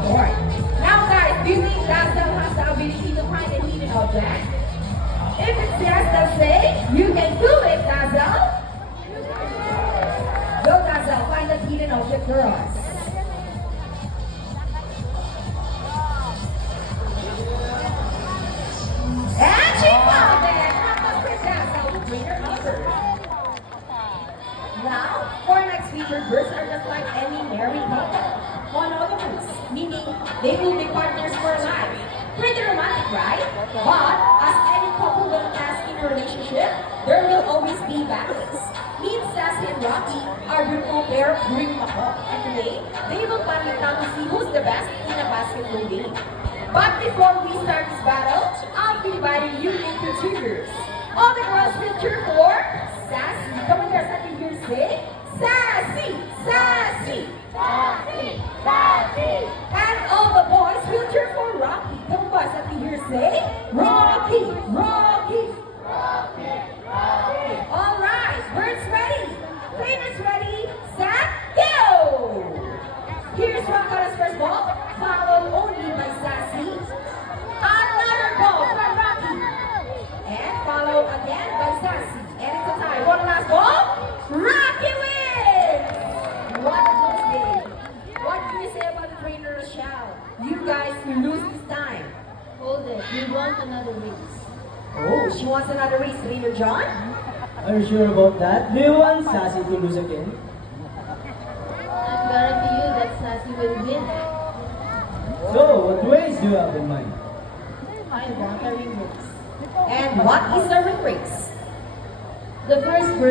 board. Now guys, do you think Dazzle has the ability to find a hidden object? If it's yes, then say, you can do it, Dazzle. Go Dazzle, find the hidden object for us. And she found it! That must be Dazzle, the winner of her. Now, for next featured birds are just like any married couple. Monogamous, meaning they will be partners for life. Pretty romantic, right? But, as any couple will ask in a relationship, there will always be battles. Meet Sassy and Rocky are beautiful pair of green mahawk. And today, they will battle now to see who's the best in a basketball game. But before we start this battle, I'll be dividing you into two groups. All the girls will cheer for Sassy. Come on, girls, let me hear say, Sassy, Sassy, Sassy, sassy, and all the boys will cheer for Rocky. Come on, boys, let me hear say, Rocky, Rocky. Rocky, Rocky. All right, birds ready, trainers ready, set, go! Here's Rocco's first ball, followed only by Sassy. Another ball from Rocky, and followed again by Sassy. And it's a tie. One last ball, Rocky wins! What a close game. What can you say about the trainer, Rochelle? You guys lose this time. Hold it, we want another race. Oh, she wants another race, Trainer John? Are you sure about that? Do you want Sassy to lose again? I guarantee you that Sassy will win. So, what race do you have in mind? I want a ring race. And what is the ring race? The first bird